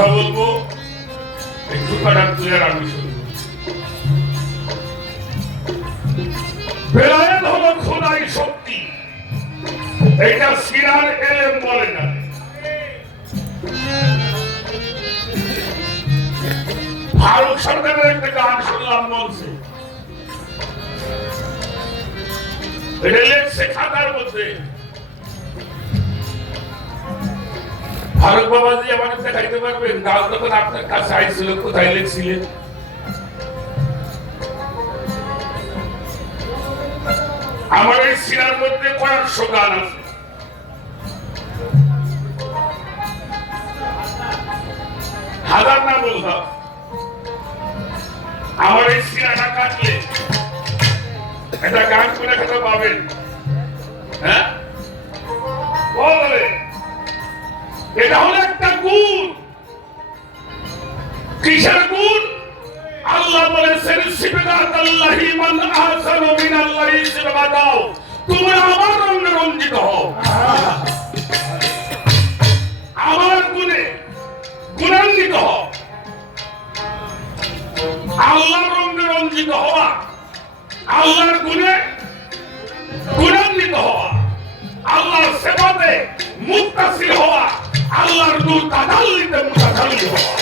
কথা বলবো, একটু কাটার তুলে আমি শুনবো। বেলায়েত হলো খোদাই শক্তি, এটা সিরার এলেম বলে না। ফারুক সরকারের একটা গান শুনলাম মঞ্চে, এটা লেখছে খাতার মধ্যে। ফারুক বাবাজি আমাকে দেখাইতে পারবেন গান যখন আপনার কাছে আইছিল কোথায় লিখছিলেন? আমার এই সিরার মধ্যে কয়েকশো গান আছে। হাজার না বলতাম, আমার এই সিরাটা কাটলে একটা গান করে কথা পাবেন। হ্যাঁ, বলে এটা হলো একটা গুণ। কিসের গুণ? আল্লাহ বলেছেন সিবগাতাল্লাহি মান আহসানু মিনাল্লাহি সিবগাতাও, তোমরা আমার রঙে রঞ্জিত হও, আমার গুণে গুণান্বিত হও। আল্লাহর রঙে রঞ্জিত হওয়া, আল্লাহর গুণে গুণান্বিত হওয়া, আল্লাহর সেবাতে মুত্তাসিল হওয়া, আল্লাহর নূর তাজাল্লিতে মুতাজাল্লি হওয়া।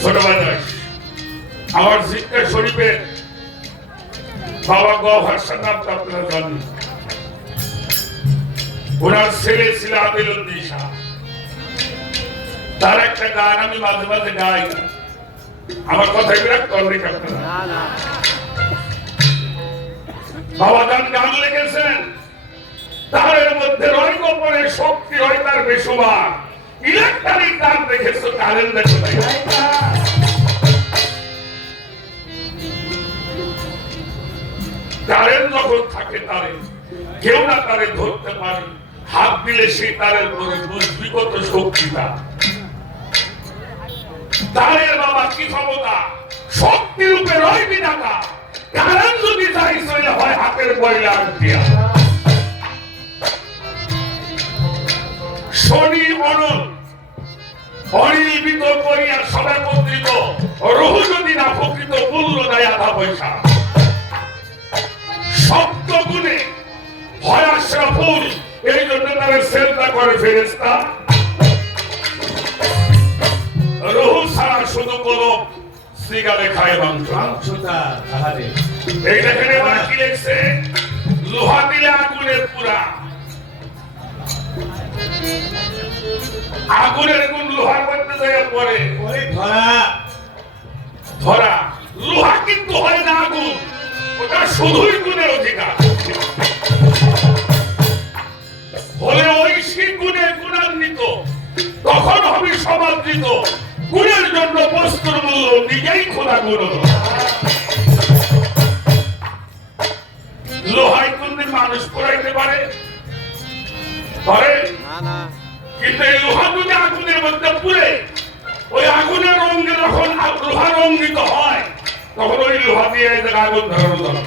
ছোটবেলায় আমার জিক্কা শরীফের বাবা গওহার নামটা আপনারা জানেন, ওনার ছেলে ছিল আদিলউদ্দিন শাহ। তার একটা গান আমি মাঝে মাঝে গাই, আমার কথাই বিরাট করবে আপনারা। বাবা গান লিখেছেন, তারের মধ্যে রয় গোপনে শক্তি হয় তার বেশুমার, ইলেকট্রিক তার দেখেছো কারেন্ট দেখো নাই। কারেন্ট যখন থাকে তারে কেউ না তারে ধরতে পারে, হাত দিলে সেই তারের পরে বুঝবি কত শক্তিটা। তারের বাবা কি ক্ষমতা, শক্তি রূপে রয় বিধাতা, কারেন্ট যদি যাই চলে হয় হাতের বয়লা দিয়া। শনি অনল অনিল বিতর করিয়া সবাই একত্রিত, রহু যদি না প্রকৃত মূল্য দেয় আধা পয়সা। সপ্ত গুণে হয় আশরাফুল, এই জন্য তারা সেজদা করে ফেরেশতা। রহু ছাড়া শুধু কলম সিগারে খায় মাংস। এই দেখেন এবার কি লিখছে, লোহা দিলে আগুনের পুরা, আগুনের গুণ লোহার মধ্যে যায় পরে ধরা। লোহা কিন্তু হয় না আগুন, ওটা শুধুই গুণের অধিকার। হলে ওই সেই গুণে গুণান্বিত, তখন হবে সমাদৃত। গুণের জন্য বস্তুর মূল্য নিজেই খোলা গুণ। লোহায় কোনদিন মানুষ পড়াইতে পারে কিন্তু এই লোহা যদি আগুনের মধ্যে পুড়ে, ওই আগুনের রঙে যখন লোহা রঙ্গিত হয়, তখন ওই লোহা দিয়ে আগুন ধরানো যাবে।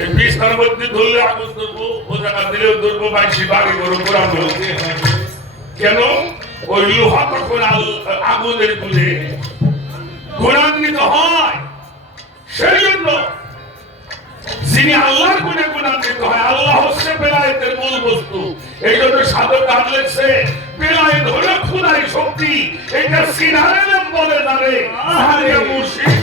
এই বিছানার মধ্যে ধরলে আগুন ধরবো, ও জায়গা দিলেও ধরবো, বাইশি বাড়ি গরু পুরানো। কেন? ওই লোহা তখন আগুনের গুণে গুণান্বিত হয়। সেই জন্য যিনি আল্লাহর গুণে গুণান্বিত হয়, আল্লাহ হচ্ছে বেলায়েতের মূল বস্তু। এই জন্য সাধক গান লেখছে, বেলায়েত হলো খোদাই শক্তি, এটা সিনার এলেম বলে জানে। আরে মুর্শিদ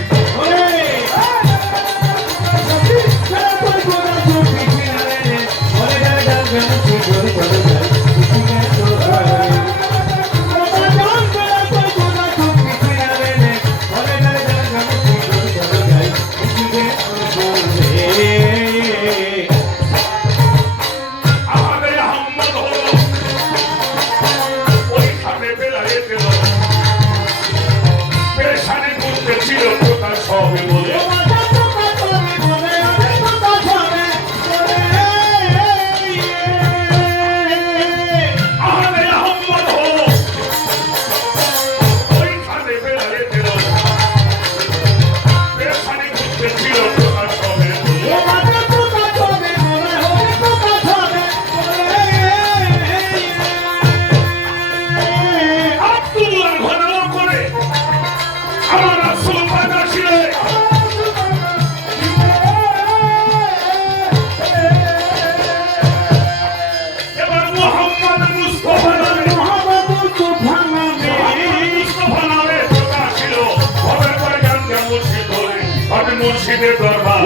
আমি মুর্শিদের দরবার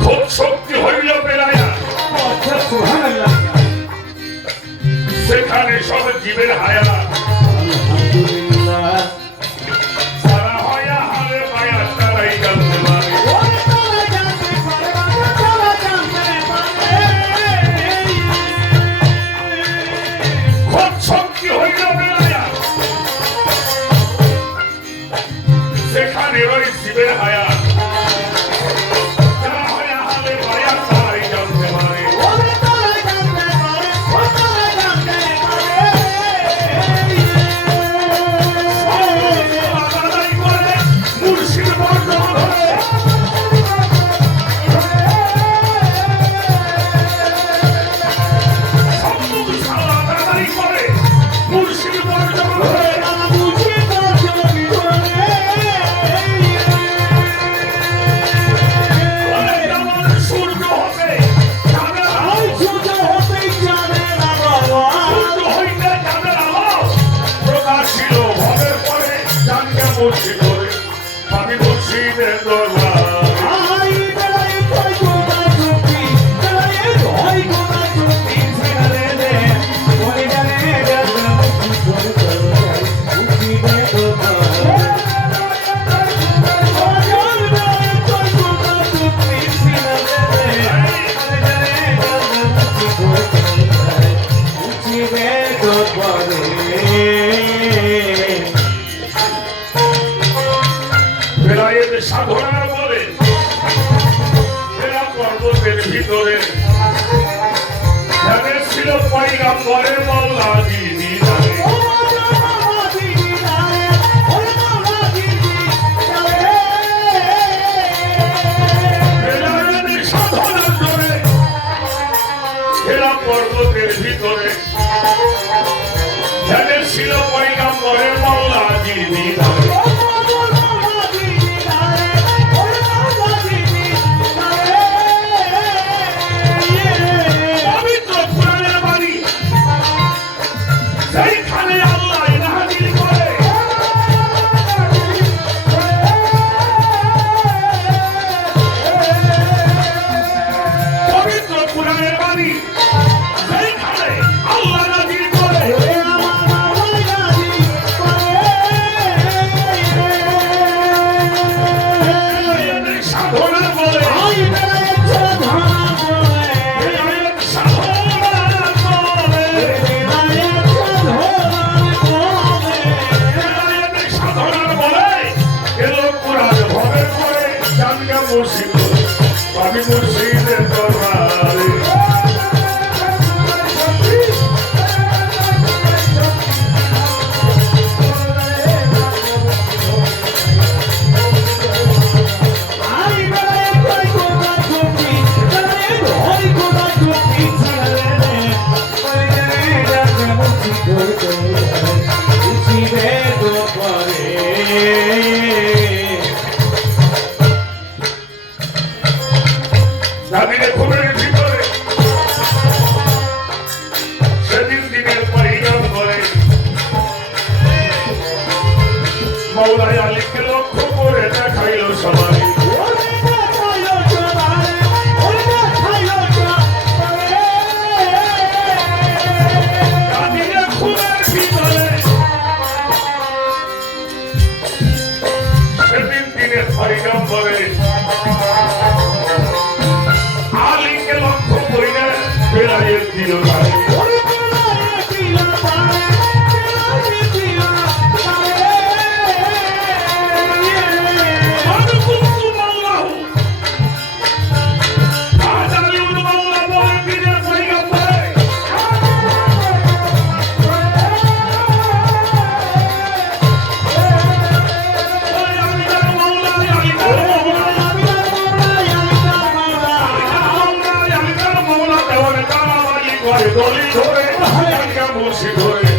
খুব শক্তি হইল বেলায়া সেখানে সব জীবের হায়া সারা হয়া হারে পায়া তারাই জানতে পারে খুব শক্তি হইল বেলায়া সেখানে ওই জীবের হায়া আমি মুর্শিদের দরবার সাধনার বলে এরা পর্বতের ভিতরে ছিল পয়গম্বরের মওলা যিনি সাধনার জন্য এরা পর্বতের ভিতরে ছিল পয়গম্বরের মওলা যিনি আমি মুর্শিদের দরবারে দাবিরে খুবের ভিতরে সেদিন দিনের পরিণাম করে মওলাই আলীকে লক্ষ্য করে দেখাইল সবাই দাবিরে খুবের ভিতরে সেদিন দিনের পরিণাম করে বেলায়ের দিল ধরে